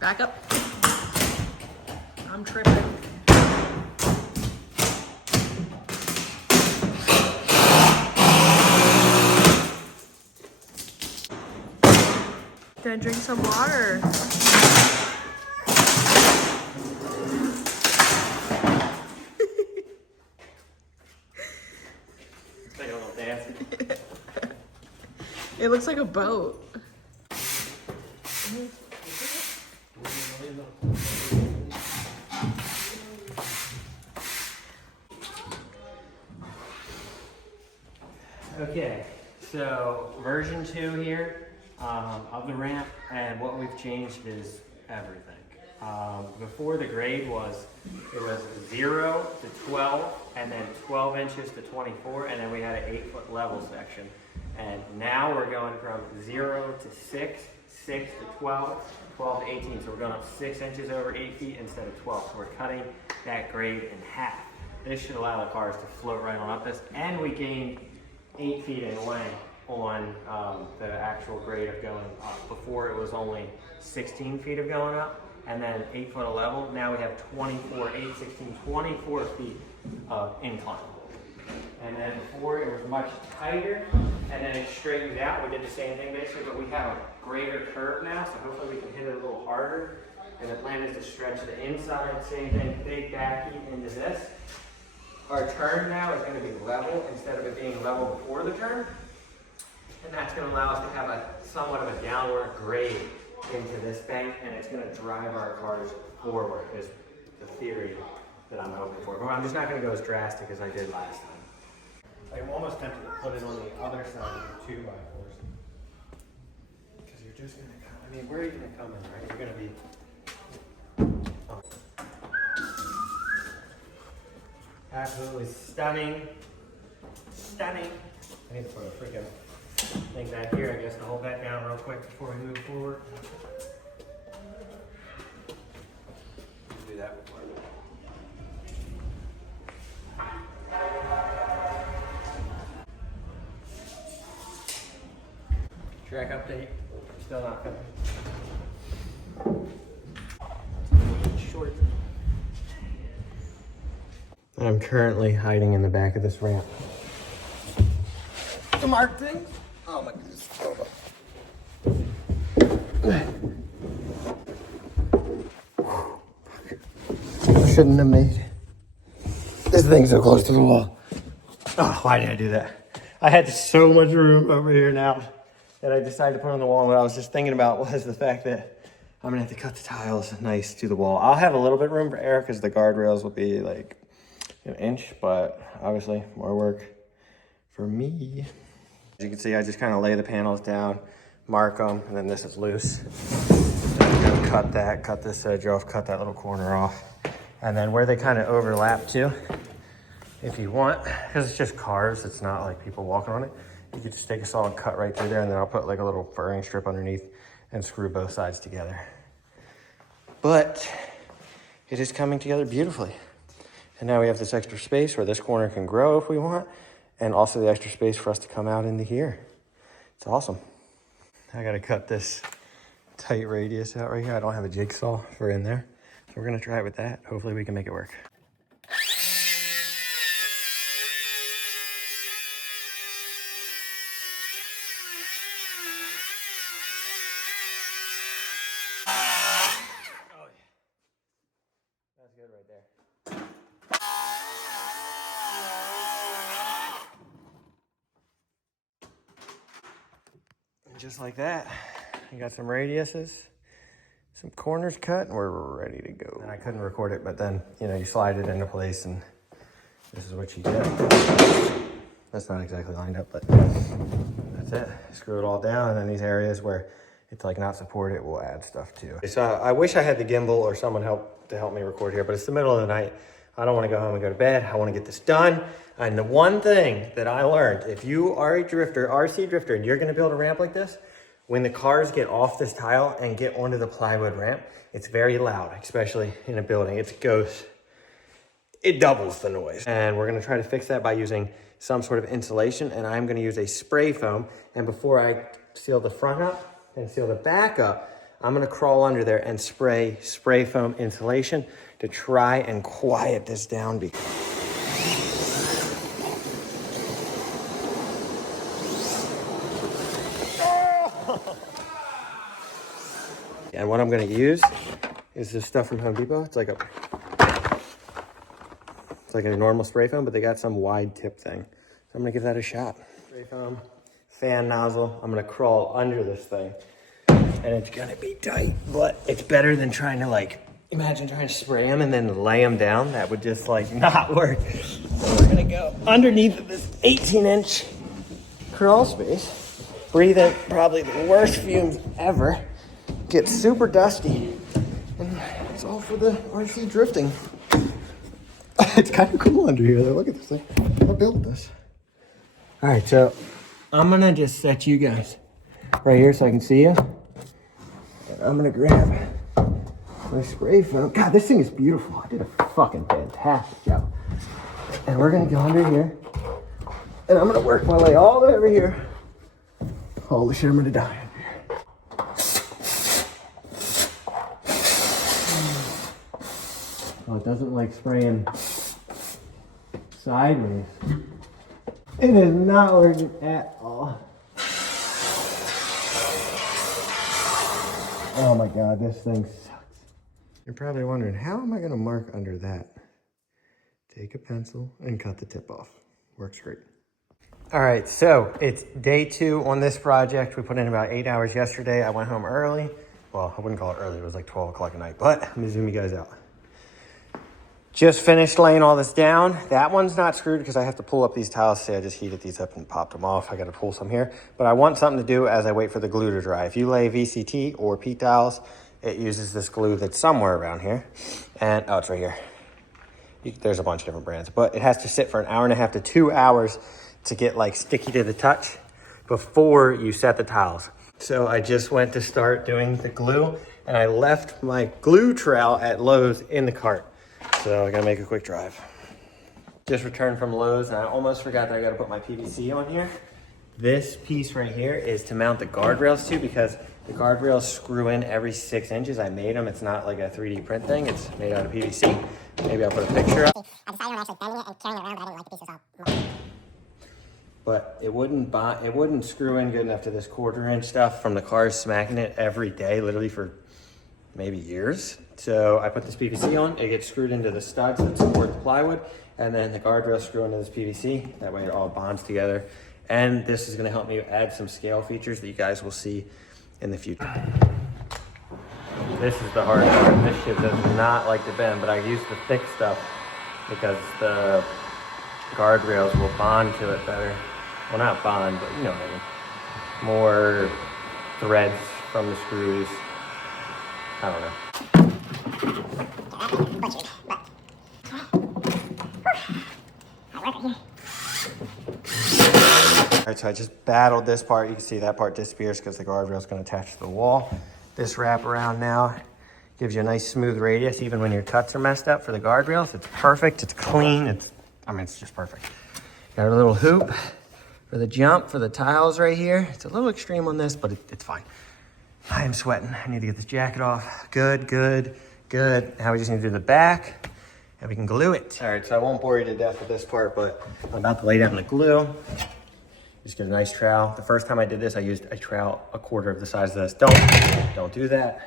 Back up. I'm tripping. Gonna drink some water. Like a little dancing. It looks like a boat. Okay, so version 2 here of the ramp, and what we've changed is everything. Before the grade it was 0 to 12, and then 12 inches to 24, and then we had an 8-foot level section. And now we're going from 0 to 6, 6 to 12, 12 to 18. So we're going up 6 inches over 8 feet instead of 12. So we're cutting that grade in half. This should allow the cars to float right on up this, and we gained 8 feet in length on the actual grade of going up. Before it was only 16 feet of going up, and then 8 foot of level. Now we have 24, 8, 16, 24 feet of incline. And then before it was much tighter, and then it straightened out. We did the same thing basically, but we have a greater curve now, so hopefully we can hit it a little harder. And the plan is to stretch the inside, same thing, big back heat into this. Our turn now is going to be level instead of it being level before the turn. And that's going to allow us to have a somewhat of a downward grade into this bank, and it's going to drive our cars forward is the theory that I'm hoping for. But I'm just not going to go as drastic as I did last time. I'm almost tempted to put it on the other side of the 2x4s. Because you're just going to come, I mean, where are you going to come in, right? You're going to be... Absolutely stunning. Stunning. I need to put a freaking thing back here, I guess, to hold that down real quick before we move forward. Do that before. Track update. Still not coming. Short. And I'm currently hiding in the back of this ramp. The mark thing? Oh my goodness. I shouldn't have made this thing so close to the wall. Oh, why did I do that? I had so much room over here now that I decided to put on the wall. And what I was just thinking about was the fact that I'm gonna have to cut the tiles nice to the wall. I'll have a little bit of room for air because the guardrails will be like an inch, but obviously more work for me. As you can see, I just kind of lay the panels down, mark them, and then this is loose. So I'm gonna cut that, cut this edge off, cut that little corner off. And then where they kind of overlap too, if you want, because it's just cars, it's not like people walking on it, you could just take a solid cut right through there, and then I'll put like a little furring strip underneath and screw both sides together. But it is coming together beautifully. And now we have this extra space where this corner can grow if we want, and also the extra space for us to come out into here. It's awesome. I gotta cut this tight radius out right here. I don't have a jigsaw for in there. So we're gonna try it with that. Hopefully we can make it work. Oh, yeah. That's good right there. Just like that, you got some radiuses, some corners cut, and we're ready to go. And I couldn't record it, but then, you know, you slide it into place and this is what you get. That's not exactly lined up, but that's it. Screw it all down, and then these areas where it's like not supported, we'll add stuff to. So I wish I had the gimbal or someone to help me record here, but it's the middle of the night. I don't want to go home and go to bed. I want to get this done. And the one thing that I learned, if you are a drifter, RC drifter, and you're going to build a ramp like this, when the cars get off this tile and get onto the plywood ramp, it's very loud, especially in a building. It doubles the noise. And we're going to try to fix that by using some sort of insulation, and I'm going to use a spray foam. And before I seal the front up and seal the back up, I'm gonna crawl under there and spray foam insulation to try and quiet this down because and what I'm gonna use is this stuff from Home Depot. It's like a normal spray foam, but they got some wide tip thing. So I'm gonna give that a shot. Spray foam, fan nozzle. I'm gonna crawl under this thing. And it's gonna be tight, but it's better than trying to like, imagine trying to spray them and then lay them down. That would just like not work. So we're gonna go underneath this 18-inch crawl space, breathe in probably the worst fumes ever, get super dusty, and it's all for the RC drifting. It's kind of cool under here though. Look at this thing. I built this. All right, so I'm gonna just set you guys right here so I can see you. And I'm gonna grab my spray foam. God, this thing is beautiful. I did a fucking fantastic job. And we're gonna go under here, and I'm gonna work my way all the way over here. Holy shit, I'm gonna die under here. Oh, it doesn't like spraying sideways. It is not working at all. Oh my God, this thing sucks. You're probably wondering, how am I gonna mark under that? Take a pencil and cut the tip off. Works great. All right, so it's day 2 on this project. We put in about 8 hours yesterday. I went home early. Well, I wouldn't call it early, it was like 12 o'clock at night, but let me zoom you guys out. Just finished laying all this down. That one's not screwed because I have to pull up these tiles. See, I just heated these up and popped them off. I got to pull some here. But I want something to do as I wait for the glue to dry. If you lay VCT or P tiles, it uses this glue that's somewhere around here. And, oh, it's right here. There's a bunch of different brands. But it has to sit for an hour and a half to 2 hours to get like sticky to the touch before you set the tiles. So I just went to start doing the glue, and I left my glue trowel at Lowe's in the cart. So I gotta make a quick drive. Just returned from Lowe's, and I almost forgot that I gotta put my PVC on here. This piece right here is to mount the guardrails to, because the guardrails screw in every 6 inches. I made them. It's not like a 3D print thing. It's made out of PVC. Maybe I'll put a picture up. I decided on actually bending it and carrying it around, but I didn't like the pieces all. But it wouldn't screw in good enough to this 1/4 inch stuff from the cars smacking it every day, literally for maybe years. So I put this PVC on, it gets screwed into the studs that support the plywood, and then the guardrails screw into this PVC. That way it all bonds together. And this is gonna help me add some scale features that you guys will see in the future. This is the hard part. This shit does not like to bend, but I use the thick stuff because the guardrails will bond to it better. Well, not bond, but you know what I mean. More threads from the screws. I don't know. All right, so I just battled this part. You can see that part disappears because the guardrail is going to attach to the wall. This wrap around now gives you a nice smooth radius, even when your cuts are messed up for the guardrails. It's perfect. It's clean. It's just perfect. Got a little hoop for the jump for the tiles right here. It's a little extreme on this, but it's fine. I am sweating. I need to get this jacket off. Good, good, good. Now we just need to do the back, and we can glue it. All right, so I won't bore you to death with this part, but I'm about to lay down the glue. Just get a nice trowel. The first time I did this, I used a trowel 1/4 of the size of this. Don't do that.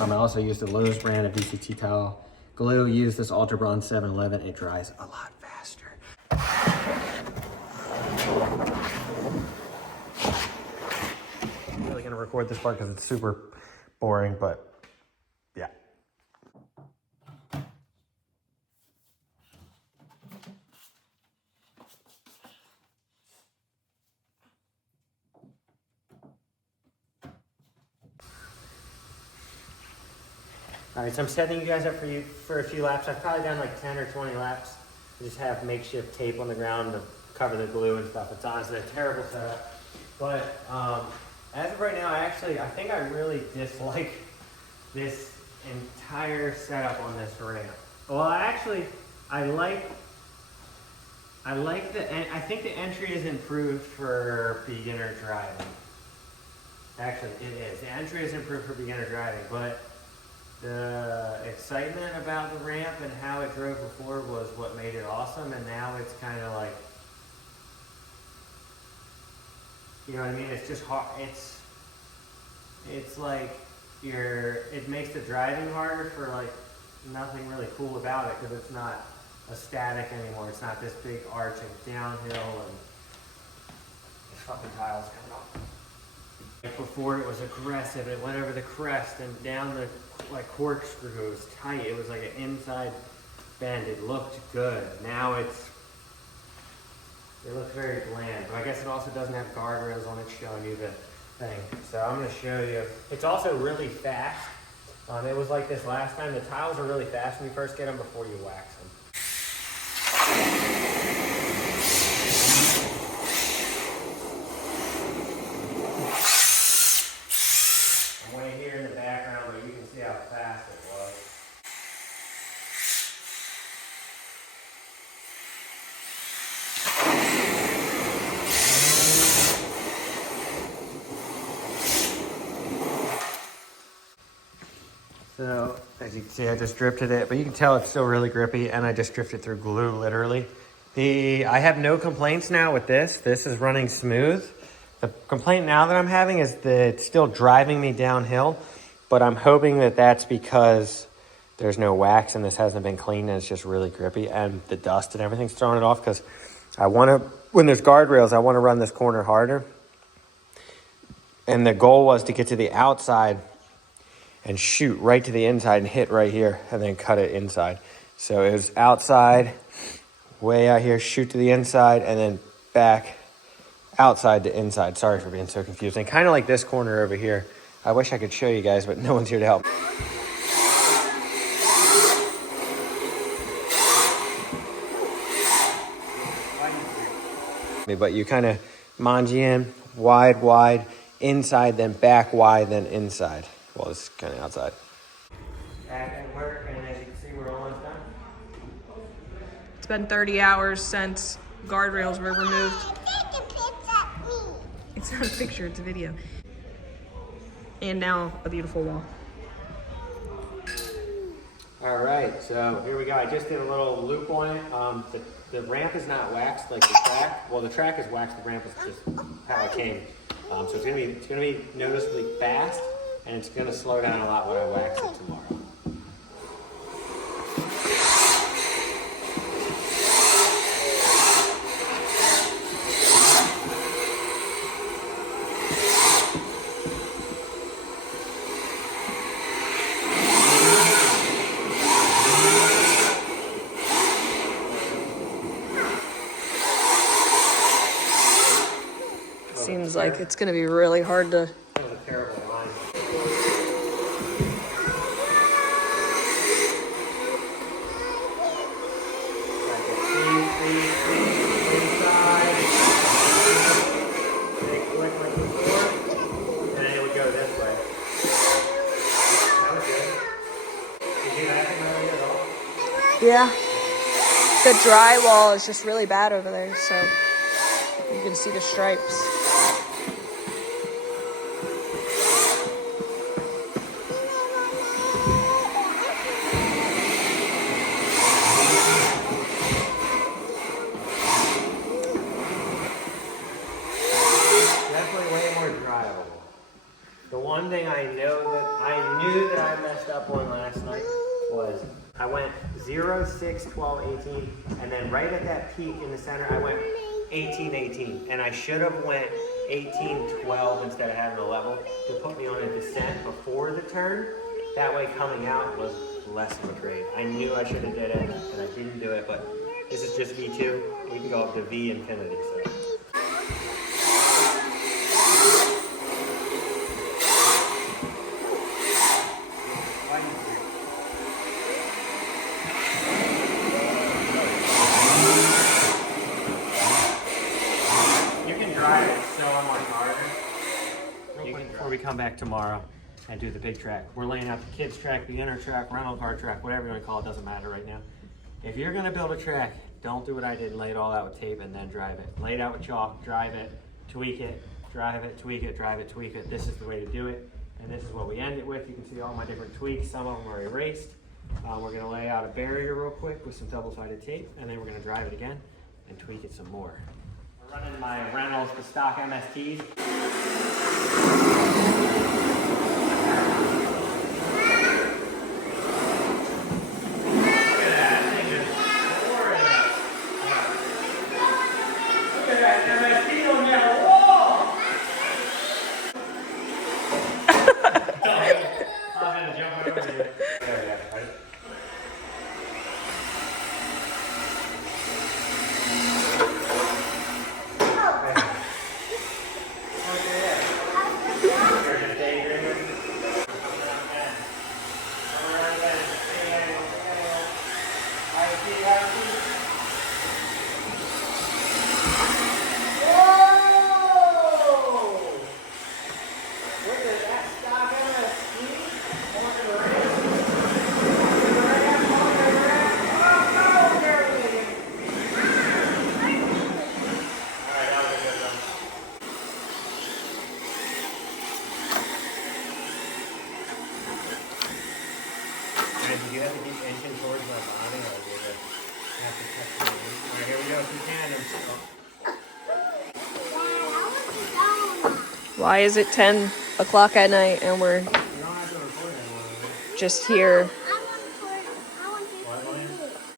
I also used the Lowe's brand of VCT towel glue. Use this Ultra Bronze 711. It dries a lot faster. I'm really gonna record this part because it's super boring, but yeah. All right, so I'm setting you guys up for a few laps. I've probably done like 10 or 20 laps. I just have makeshift tape on the ground to cover the glue and stuff. It's honestly a terrible setup. But as of right now, I think I really dislike this entire setup on this ramp. Well, I think the entry is improved for beginner driving. Actually, it is. The entry is improved for beginner driving, but the excitement about the ramp and how it drove before was what made it awesome, and now it's kind of like, you know what I mean? It's just hard. It's like it makes the driving harder for like nothing really cool about it, because it's not a static anymore. It's not this big arching downhill and the fucking tiles coming off. Like before, it was aggressive. It went over the crest and down the like corkscrew. It was tight. It was like an inside bend. It looked good. Now it looks very bland. But I guess it also doesn't have guardrails on it showing you the thing. So I'm going to show you. It's also really fast. It was like this last time. The tiles are really fast when you first get them before you wax them. I'm way here in the background, but you can see how fast it was. So, as you can see, I just drifted it, but you can tell it's still really grippy, and I just drifted through glue, literally. I have no complaints now with this. This is running smooth. The complaint now that I'm having is that it's still driving me downhill, but I'm hoping that that's because there's no wax and this hasn't been cleaned and it's just really grippy, and the dust and everything's throwing it off, because I want to, when there's guardrails, I want to run this corner harder. And the goal was to get to the outside and shoot right to the inside and hit right here and then cut it inside. So it was outside, way out here, shoot to the inside, and then back outside to inside. Sorry for being so confusing. Kind of like this corner over here. I wish I could show you guys, but no one's here to help. But you kind of manji in, wide, inside, then back wide, then inside. Well, it's kind of outside. Back at work, and as you can see, we're almost done. It's been 30 hours since guardrails were removed. It's not a picture, it's a video. And now a beautiful wall. All right, so here we go. I just did a little loop on it. The ramp is not waxed like the track. Well, the track is waxed. The ramp is just how it came. So it's gonna be noticeably fast, and it's gonna slow down a lot when I wax it tomorrow. Seems like it's gonna be really hard to. That was a terrible line. Inside. Big click like before, and then it would go this way. That was good. Did you like it earlier at all? Yeah. The drywall is just really bad over there, so you can see the stripes. The one thing I knew that I messed up on last night was I went 0, 6, 12, 18, and then right at that peak in the center, I went 18, 18. And I should have went 18, 12 instead of having a level to put me on a descent before the turn. That way coming out was less of a grade. I knew I should have did it, and I didn't do it, but this is just V2. We can go up to V infinity. So. Before we come back tomorrow and do the big track. We're laying out the kids track, beginner track, rental car track, whatever you want to call it, doesn't matter right now. If you're going to build a track, don't do what I did and lay it all out with tape and then drive it. Lay it out with chalk, drive it, tweak it, drive it, tweak it, drive it, tweak it. This is the way to do it. And this is what we end it with. You can see all my different tweaks. Some of them are erased. We're going to lay out a barrier real quick with some double-sided tape, and then we're going to drive it again and tweak it some more. We're running my Reynolds, the stock MSTs. Did you have to keep inching towards my body, or did you have to touch my knee? All right, here we go. If you can. Why is it 10 o'clock at night and we're just here